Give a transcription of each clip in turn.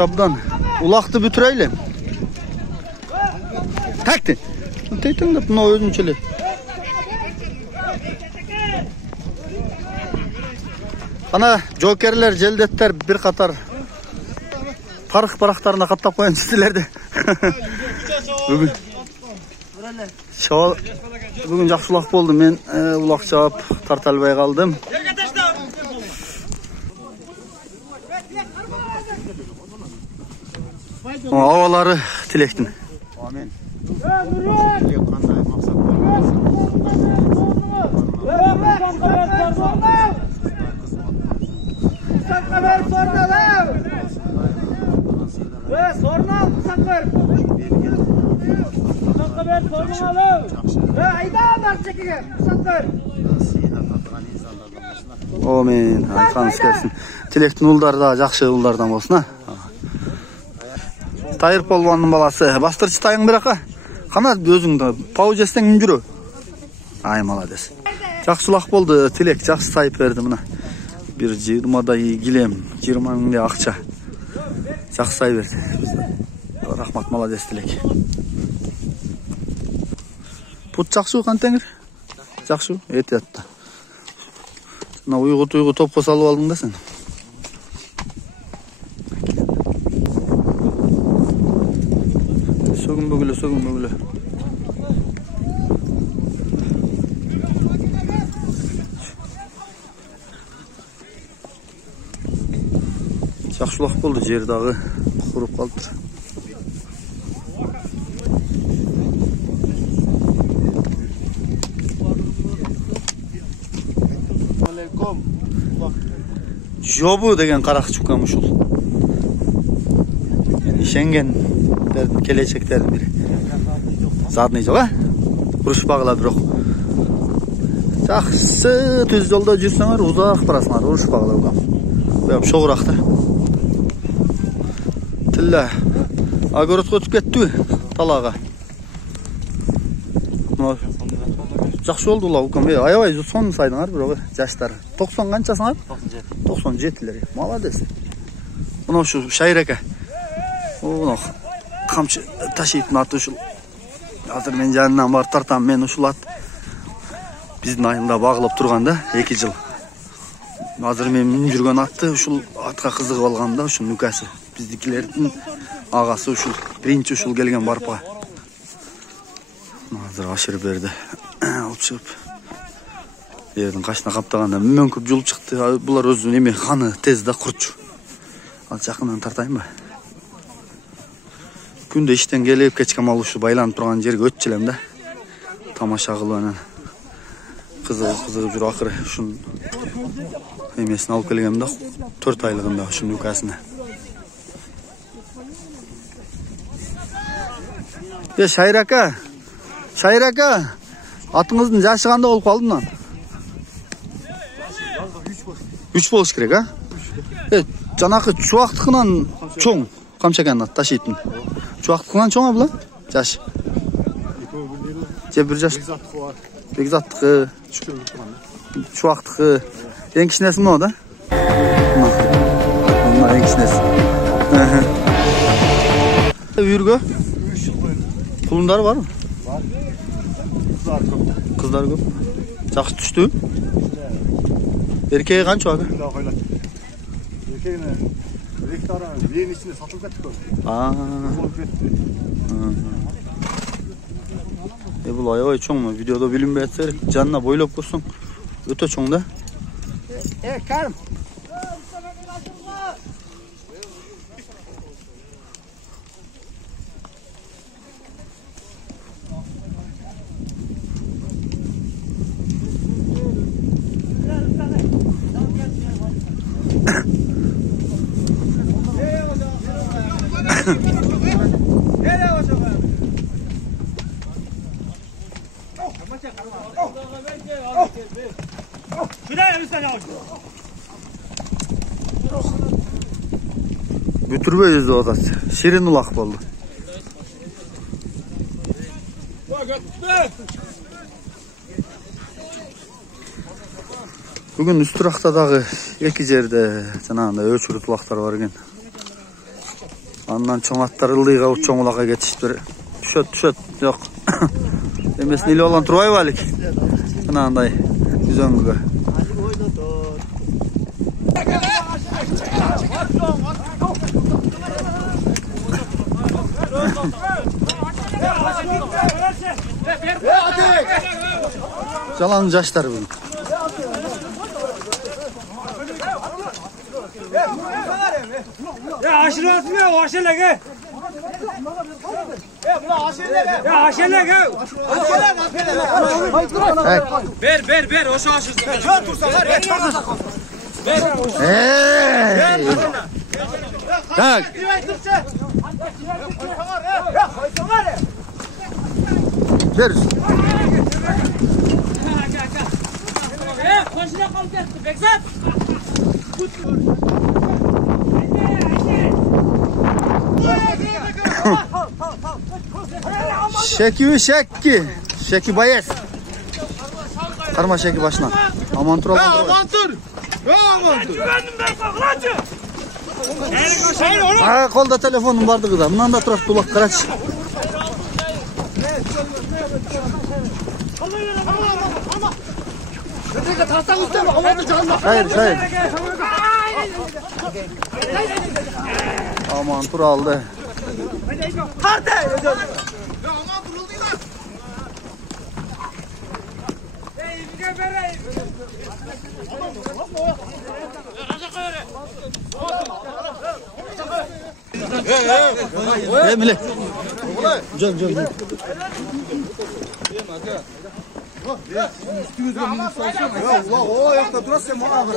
Şabdan ulaktı bütüreyle. Taktı. Teytin de bunu özünçeli. Ana jokerler, jeldetler bir katar. Park baraklarına kattap koyan çizilerde. Bugün bugün жақсы улақ болды. Мен улақ жауап тарта албай қалдым. Havaları Tilek'tin. Amin. Amin. Aytqanыңыз келсін. Tilek'tin ұлдары да жақсы ұлдардан болсын, ha. Тайыр полванның баласы. Бастырчы тайың бірақа. Қана өзіңді пау жестен күн жүру. Ай, молодец. Жақсылақ болды. Tilek жақсы сайып берді мұна. Bir 20'дай гилем, 20 мыңдай ақша. Жақсы сай берді. Рахмат, молодец Tilek. Пұт жақсы қантеңір? Жақсы, еті атты. Ұйғы топқа салып алдың да сен. Sögün bögülü. Жақшылық болды, жер дағы құрып қалды. Жобу деген қарақ чукам ушул. Шенген келечектердің бірі. Задный жол, ұрыш бағыла бирок. Жақсы түз жолда жүрсеңер, ұзақ барасыңар, ұрыш бағыла бұқам. Бұям шоғырақта. Тілі огородқа өтіп кетті талаға. Жақсы oldu ұла бұқам. Аябай соның сайдыңар бір жастары. 90 қаншасыңар? 97-лер. Молодец. Бұна шу шайрека. Бұна қамшы ташитын аты ұшыл. Азыр мен жанынан бар тартам, мен ұшыл ат. Біздің айында бағылып тұрғанда 2 жыл. Азыр мен жүрген атты ұшыл атқа қызығып алғанда ұшыл нүкәсі. Біздікілердің ағасы ұшыл, бірінші ұшыл келген барпа. Азыр ашыр берді. Алып шығып. Ердің қашына қаптағанда мен көп жұлып шықты. Бұлар өзі неме қаны тезді құртшы. Ал жақынан тартайын ба? Күнде іштен келіп кечке малушы байланып тұрған жерге өтчелем да. Тамаша қылуынан қызығып жүр ақыры. Шын емесін алып келгем да 4 айлығында шын нүкәсіне. Шайрака, атыңыздың жашы қанда болып қалды мұнан? 3 болыш керек, а? Жанақы чуақтықынан чоң, қамшақан ат ташитын. Чуақтықынан чоң абыла? Жаш. Же бір жаш. Бекзаттықы, чуақтықы. Ең кішінесі мұна, да? Мұна ең кішінесі. Үйіргі? Құлындары бар мı? Var. Kızlar көп. Жақсы түшті? Erkeği қанша abi? Erkeğine rektara yeğen içinde satılıp ettik o. Бұл аябай чоң mu? Videoda bilinmey etsek, canına boylap koysun. Öte çoğ da. Karım. Bütürbe yüzü odası. Şirin ulak oldu. Bugün üst duraqtadağı iki yerde canağında ölçülü ulaklar var ekan. Andan çoğ atlar ılıyga çoğ ulaka getişipdir. Düşöt. Yok. Demesini ile olan turvay valik. Kınağınday. Güzöngüge. Jalan jaşlar bu. Ya aşırı atmıyor, o aşırı gel. Ya aşırı gel. Ver, o şu aşırı. Şöyle dursan var ya. Hey! Tak. Ver. Koşuna kalk etti, Bekzat. Şeki bayes. Karma şeki başına. Aman tur al. Aman tur. Güvendim ben saklancı. Ha kolda telefonum vardı kıda. Bundan da turak bulak kıraç. Hayır. Aman tur aldı. Millet. Can. O ayakta durasın muhabir.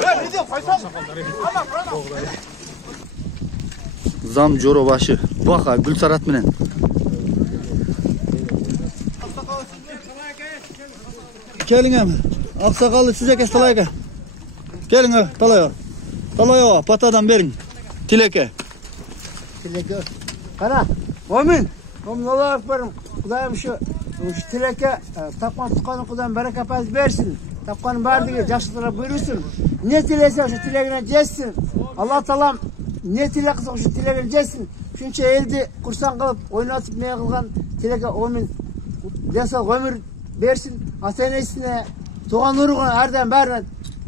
Zam joro başı. Baka Gülsarat menen. Gelin hem. Aksakallı size kes talayga. Gelin he talaya. Talaya patadan verin. Tileke. Kara, Omin olarak varım. Kudayım şu tileke tapkan tukanı kudan bereket payız versin. Tapkanın verdiği yaşlılara buyursun. Ne tilese şu tilegine cessin. Allah Teala ne tile kızı şu tilegine cessin. Çünkü elde kursan kılıp oynatıp ne kılgan tileke Omin desal ömür versin. Hasenesine tuğan uruğuna herden vermez.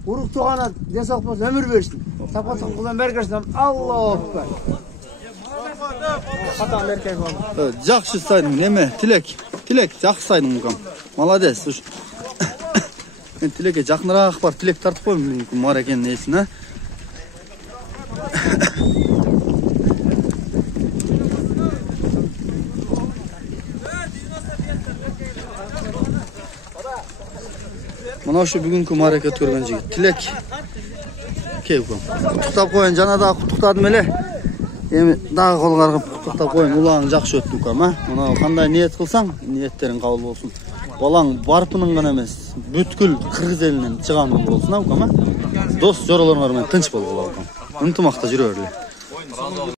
Uruk tuğana desal ömür versin. Tapkan tukanı kudan bereket Allahu Ekber. Жақсы сайдың неме тілек жақсы сайдың мұқам молодец мен тілекке жақынырақ бар тілек тартып қоймын мүмкін бар екенін несін а мынау шу бүгінгі маракет көрген жігіт тілек кеп құттықтап қойын жаңада құттықтадым еле Эми дагы кол каргып токтоп коюн, улаң жакшы өттү укам, а? Мына кандай ниет кылсаң, ниеттериң кабыл болсун. Балаң барпынын гана эмес, бүткүл кыргыз элинен чыган болсун, укам, а? Дос жоролоруңар менен тынч болгула укам. Ынтымакта жүрө берле.